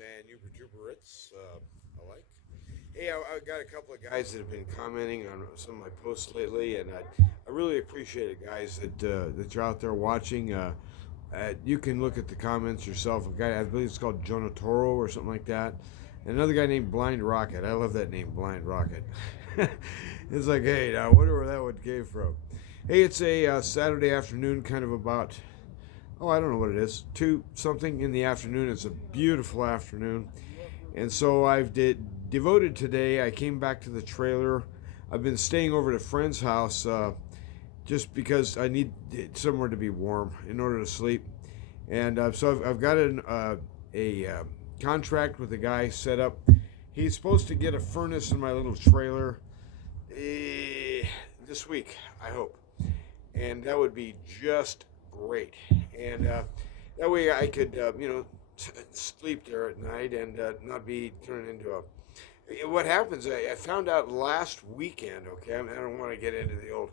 and you Ubertuberites alike. Hey, I got a couple of guys that have been commenting on some of my posts lately, and I really appreciate it, guys, that you're out there watching. You can look at the comments yourself. A guy, I believe it's called Jonatoro or something like that. And another guy named Blind Rocket. I love that name, Blind Rocket. It's like, hey, now I wonder where that one came from. Hey, it's a Saturday afternoon, kind of about, oh, I don't know what it is, 2 something in the afternoon. It's a beautiful afternoon. And so I've devoted today. I came back to the trailer. I've been staying over at a friend's house just because I need somewhere to be warm in order to sleep. And so I've got a contract with a guy set up. He's supposed to get a furnace in my little trailer this week, I hope. And that would be just great. And that way I could, sleep there at night and not be turned into a. What happens? I found out last weekend. Okay, I don't want to get into the old,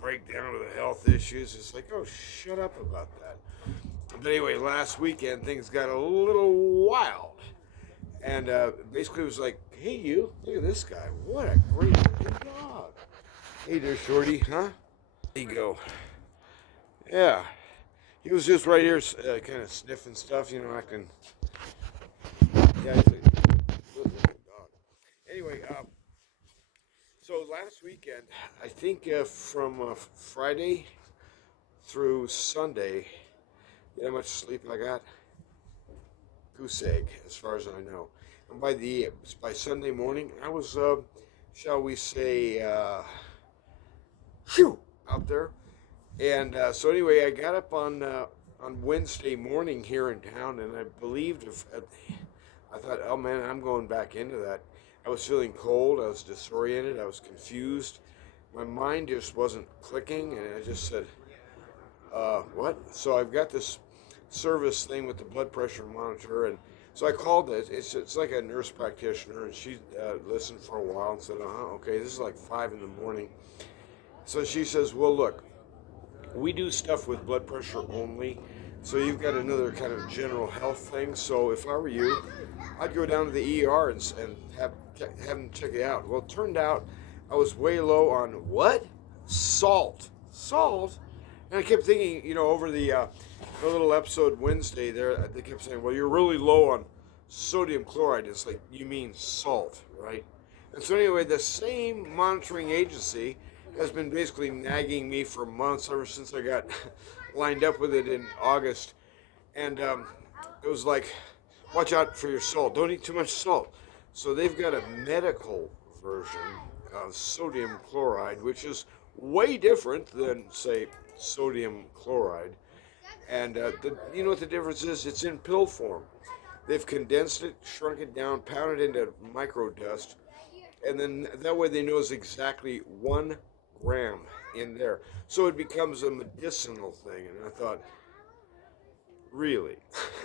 breakdown of the health issues. It's like, oh, shut up about that. But anyway, last weekend things got a little wild, and basically it was like, hey, you, look at this guy. What a great big dog. Hey there, Shorty, huh? There you go. Yeah. He was just right here, kind of sniffing stuff, acting. Yeah, he's a good-looking dog. Anyway, so last weekend, I think from Friday through Sunday, you know how much sleep I got? Goose egg, as far as I know. And by Sunday morning, I was, shall we say, out there. And so anyway, I got up on Wednesday morning here in town, and I believed I thought, oh man, I'm going back into that. I was feeling cold. I was disoriented. I was confused. My mind just wasn't clicking, and I just said, what? So I've got this service thing with the blood pressure monitor, and so I called it. It's like a nurse practitioner, and she listened for a while and said, okay, this is like 5 in the morning. So she says, well, look, we do stuff with blood pressure only, so you've got another kind of general health thing. So if I were you, I'd go down to the ER and have them check it out. Well, it turned out I was way low on what? Salt. And I kept thinking, over the little episode Wednesday there, they kept saying, well, you're really low on sodium chloride. It's like, you mean salt, right? And so anyway, the same monitoring agency has been basically nagging me for months, ever since I got lined up with it in August. And it was like, watch out for your salt. Don't eat too much salt. So they've got a medical version of sodium chloride, which is way different than, say, sodium chloride. And you know what the difference is? It's in pill form. They've condensed it, shrunk it down, pounded it into micro dust, and then that way they know it's exactly 1 gram in there. So it becomes a medicinal thing. And I thought, really?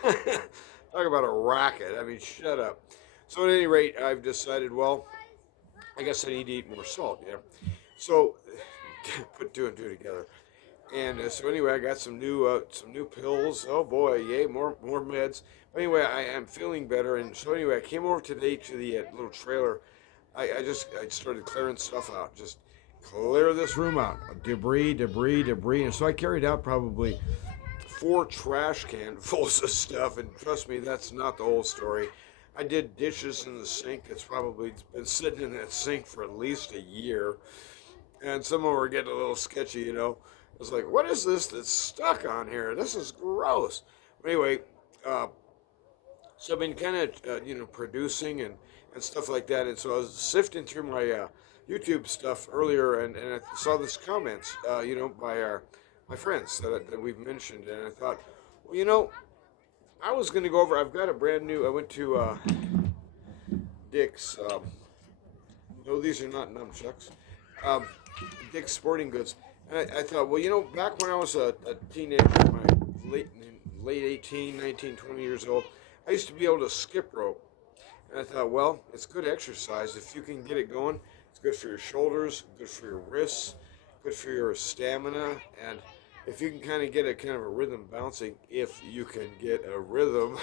Talk about a racket. I mean, shut up. So at any rate, I've decided, well, I guess I need to eat more salt, yeah. So put 2 and 2 together. And so anyway, I got some new pills. Oh boy, yay, more meds. But anyway, I am feeling better. And so anyway, I came over today to the little trailer. I started clearing stuff out. Just clear this room out. Debris. And so I carried out probably 4 trash cans full of stuff. And trust me, that's not the whole story. I did dishes in the sink. It's probably been sitting in that sink for at least a year. And some of them were getting a little sketchy, I was like, what is this that's stuck on here? This is gross. But anyway, so I've been kind of, producing and stuff like that. And so I was sifting through my YouTube stuff earlier, and I saw this comments, by my friends that we've mentioned. And I thought, well, I was going to go over, I've got a brand new, I went to Dick's, no, these are not nunchucks, Dick's Sporting Goods. And I thought, well, back when I was a teenager, my late 18, 19, 20 years old, I used to be able to skip rope. And I thought, well, it's good exercise. If you can get it going, it's good for your shoulders, good for your wrists, good for your stamina. And if you can kind of get a kind of a rhythm bouncing, if you can get a rhythm.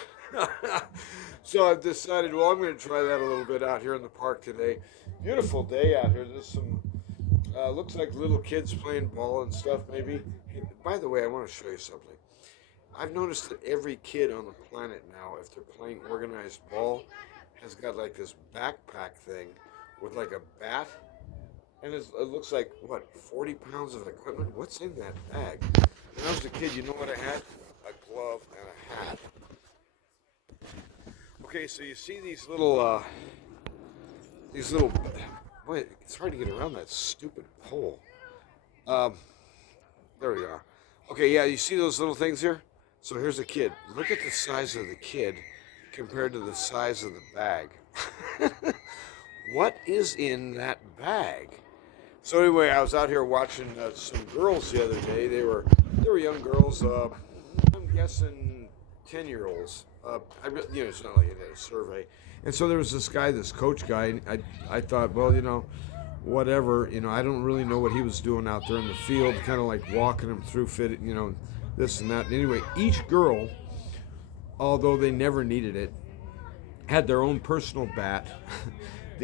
So I've decided, well, I'm going to try that a little bit out here in the park today. Beautiful day out here. There's some, looks like little kids playing ball and stuff, maybe. Hey, by the way, I want to show you something. I've noticed that every kid on the planet now, if they're playing organized ball, has got like this backpack thing with like a bat. And it looks like, what, 40 pounds of equipment? What's in that bag? When I was a kid, you know what I had? A glove and a hat. Okay, so you see these little, boy, it's hard to get around that stupid pole. Um, there we are. Okay, yeah, you see those little things here? So here's a kid. Look at the size of the kid compared to the size of the bag. What is in that bag? So anyway, I was out here watching some girls the other day. They were young girls. I'm guessing 10-year-olds. It's not like I did a survey. And so there was this guy, this coach guy. And I thought, well, whatever. I don't really know what he was doing out there in the field, kind of like walking them through fit, this and that. Anyway, each girl, although they never needed it, had their own personal bat.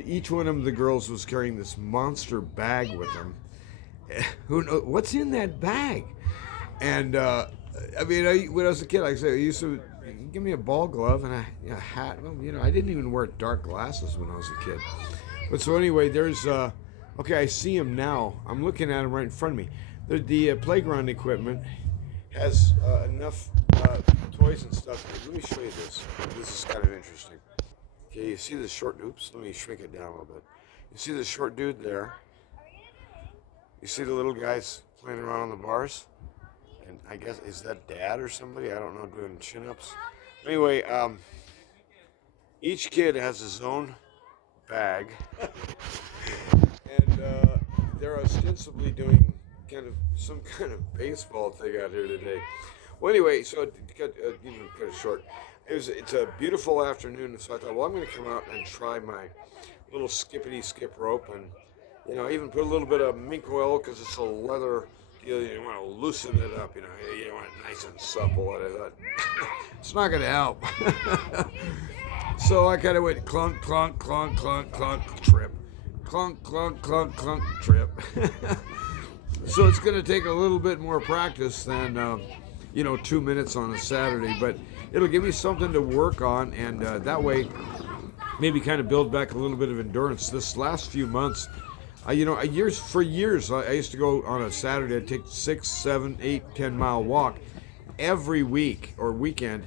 Each one of the girls was carrying this monster bag with them. Who knows what's in that bag? And when I was a kid, like I said, I used to give me a ball glove and a hat. Well, I didn't even wear dark glasses when I was a kid. But so anyway, there's okay. I see him now. I'm looking at him right in front of me. The playground equipment has enough toys and stuff. Let me show you this. This is kind of interesting. Okay, you see this short, oops, let me shrink it down a little bit. You see this short dude there? You see the little guys playing around on the bars? And I guess, is that dad or somebody? I don't know, doing chin-ups. Anyway, each kid has his own bag. And they're ostensibly doing some kind of baseball thing out here today. Well, anyway, so to cut it short. It's a beautiful afternoon, so I thought, well, I'm going to come out and try my little skippity skip rope, and I even put a little bit of mink oil because it's a leather deal. You want to loosen it up, you want it nice and supple. And I thought it's not going to help. So I kind of went clunk, clunk, clunk, clunk, clunk, trip, clunk, clunk, clunk, clunk, trip. So it's going to take a little bit more practice than 2 minutes on a Saturday, but it'll give me something to work on, and that way maybe kind of build back a little bit of endurance. This last few months, for years, I used to go on a Saturday. I'd take 6, 7, 8, 10-mile walk every week or weekend,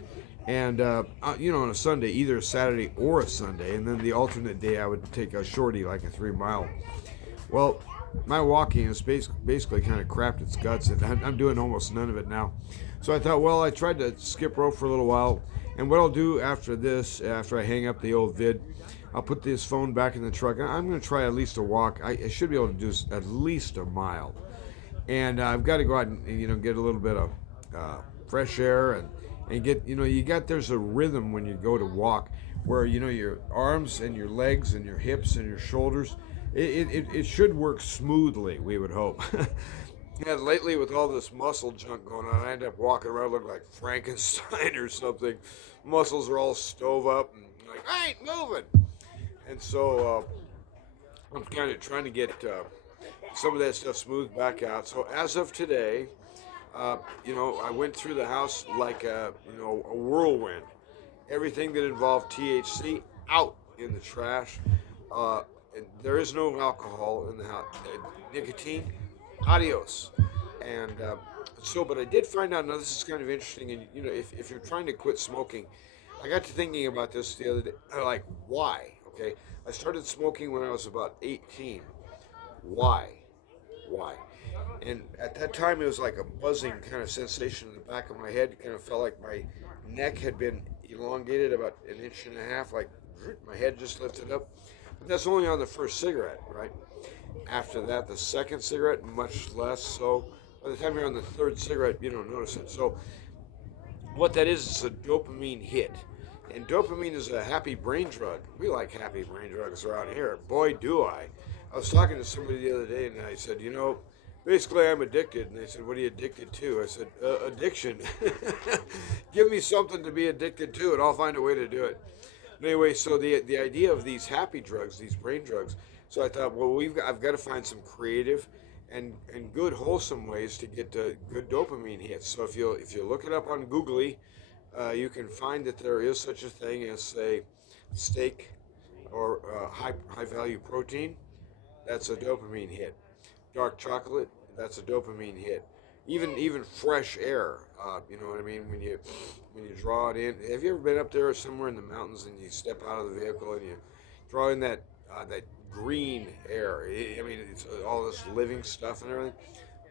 and on a Sunday, either a Saturday or a Sunday, and then the alternate day I would take a shorty, like a 3-mile. Well, my walking has basically kind of crapped its guts. I'm doing almost none of it now. So I thought, well, I tried to skip rope for a little while, and what I'll do after I hang up the old vid, I'll put this phone back in the truck. I'm going to try at least a walk. I should be able to do at least a mile, and I've got to go out and get a little bit of fresh air and get there's a rhythm when you go to walk where your arms and your legs and your hips and your shoulders. It should work smoothly, we would hope. And lately, with all this muscle junk going on, I end up walking around looking like Frankenstein or something. Muscles are all stove up, and like, I ain't moving. And so I'm kind of trying to get some of that stuff smoothed back out. So as of today, I went through the house like a whirlwind. Everything that involved THC out in the trash. And there is no alcohol in the house. Nicotine, adios. And but I did find out, now this is kind of interesting, and if you're trying to quit smoking, I got to thinking about this the other day, like, why? Okay, I started smoking when I was about 18. Why? And at that time, it was like a buzzing kind of sensation in the back of my head. It kind of felt like my neck had been elongated about 1.5 inches, like my head just lifted up. But that's only on the first cigarette, right? After that, the second cigarette, much less so. By the time you're on the third cigarette, you don't notice it. So what that is a dopamine hit. And dopamine is a happy brain drug. We like happy brain drugs around here. Boy, do I. I was talking to somebody the other day, and I said, basically I'm addicted. And they said, what are you addicted to? I said, addiction. Give me something to be addicted to and I'll find a way to do it. Anyway, so the idea of these happy drugs, these brain drugs. So I thought, well, I've got to find some creative and good wholesome ways to get good dopamine hits. So if you look it up on Googly, you can find that there is such a thing as, say, steak or high value protein. That's a dopamine hit. Dark chocolate, that's a dopamine hit. Even fresh air, you know what I mean. When you draw it in, have you ever been up there or somewhere in the mountains and you step out of the vehicle and you draw in that green air? I mean, it's all this living stuff and everything.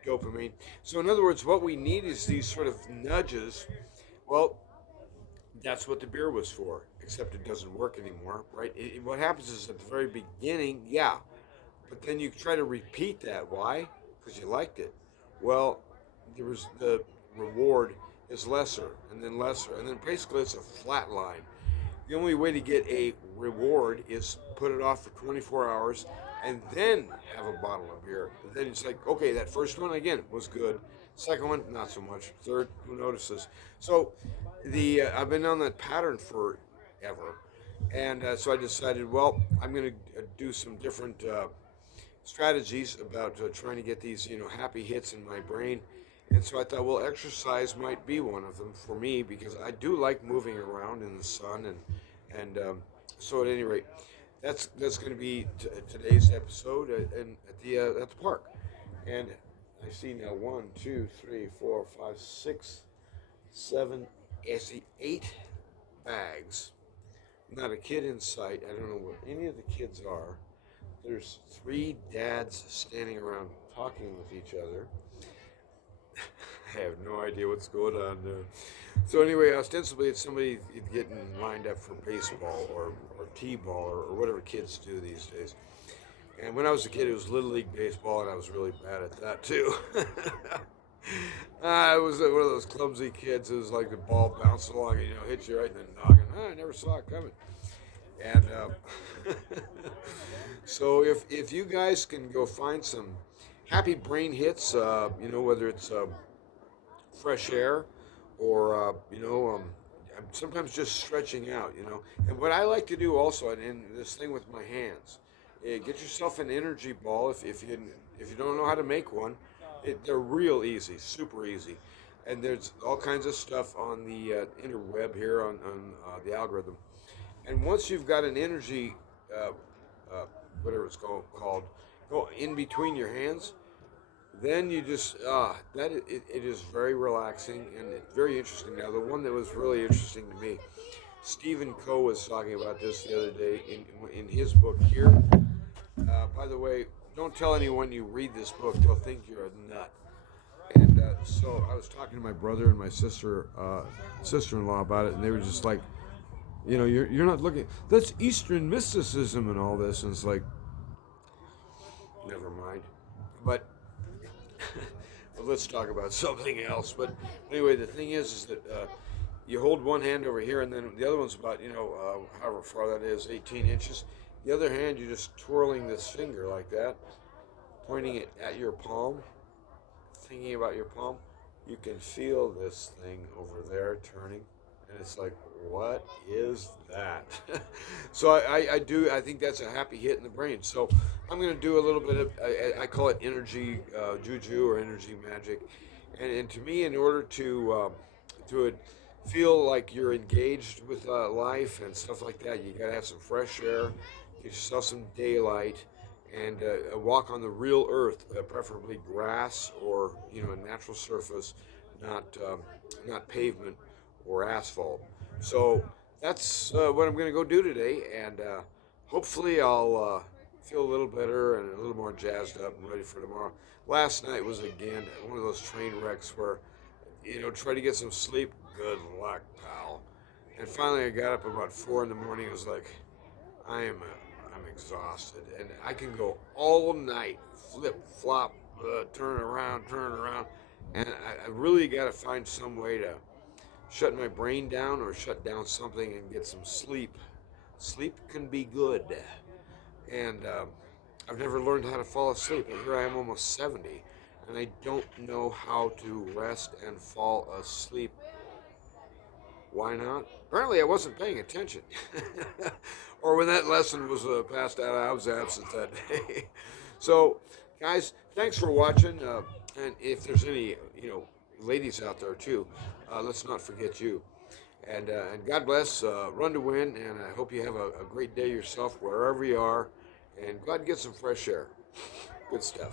Dopamine. So in other words, what we need is these sort of nudges. Well, that's what the beer was for, except it doesn't work anymore, right? What happens is at the very beginning, yeah, but then you try to repeat that. Why? Because you liked it. Well, the reward is lesser, and then basically it's a flat line. The only way to get a reward is put it off for 24 hours and then have a bottle of beer. And then it's like, okay, that first one again was good. Second one, not so much. Third, who notices? So the I've been on that pattern forever, and so I decided, well, I'm going to do some different strategies about trying to get these happy hits in my brain. And so I thought, well, exercise might be one of them for me because I do like moving around in the sun, and so at any rate, that's going to be today's episode at the park. And I see now 1, 2, 3, 4, 5, 6, 7, I see 8 bags. Not a kid in sight. I don't know where any of the kids are. There's 3 dads standing around talking with each other. I have no idea what's going on there. So anyway, ostensibly it's somebody getting lined up for baseball or t-ball or whatever kids do these days. And when I was a kid, it was Little League baseball, and I was really bad at that too. I was one of those clumsy kids. It was like the ball bounced along and hit you right in the noggin. I never saw it coming. And so if you guys can go find some happy brain hits, whether it's fresh air or sometimes just stretching out. And what I like to do also, and this thing with my hands, get yourself an energy ball if you don't know how to make one. They're real easy, super easy. And there's all kinds of stuff on the interweb here on the algorithm. And once you've got an energy, whatever it's called, go in between your hands, then you just it is very relaxing and very interesting. Now, the one that was really interesting to me, Stephen Coe was talking about this the other day in his book here. By the way, don't tell anyone you read this book; they'll think you're a nut. And so I was talking to my brother and my sister-in-law about it, and they were just like, you're not looking. That's Eastern mysticism and all this, and it's like, never mind. But well, let's talk about something else. But anyway, the thing is that you hold one hand over here, and then the other one's about however far that is, 18 inches. The other hand, you're just twirling this finger like that, pointing it at your palm, thinking about your palm. You can feel this thing over there turning, and it's like, what is that? So I think that's a happy hit in the brain. So I'm going to do a little bit of, I call it energy joo-joo or energy magic. And to me, in order to feel like you're engaged with life and stuff like that, you got to have some fresh air, get yourself some daylight, and walk on the real earth, preferably grass or a natural surface, not pavement or asphalt. So that's what I'm going to go do today, and hopefully I'll feel a little better and a little more jazzed up and ready for tomorrow. Last night was again one of those train wrecks where, try to get some sleep. Good luck, pal. And finally I got up about 4 in the morning. I was like, I'm exhausted, and I can go all night, flip, flop, turn around, and I really got to find some way to shut my brain down or shut down something and get some sleep. Sleep can be good, and I've never learned how to fall asleep. And here I am, almost 70, and I don't know how to rest and fall asleep. Why not? Apparently, I wasn't paying attention. Or when that lesson was passed out, I was absent that day. So, guys, thanks for watching. And if there's any, ladies out there too, let's not forget you. And God bless. Run to win. And I hope you have a great day yourself, wherever you are. And go out and get some fresh air. Good stuff.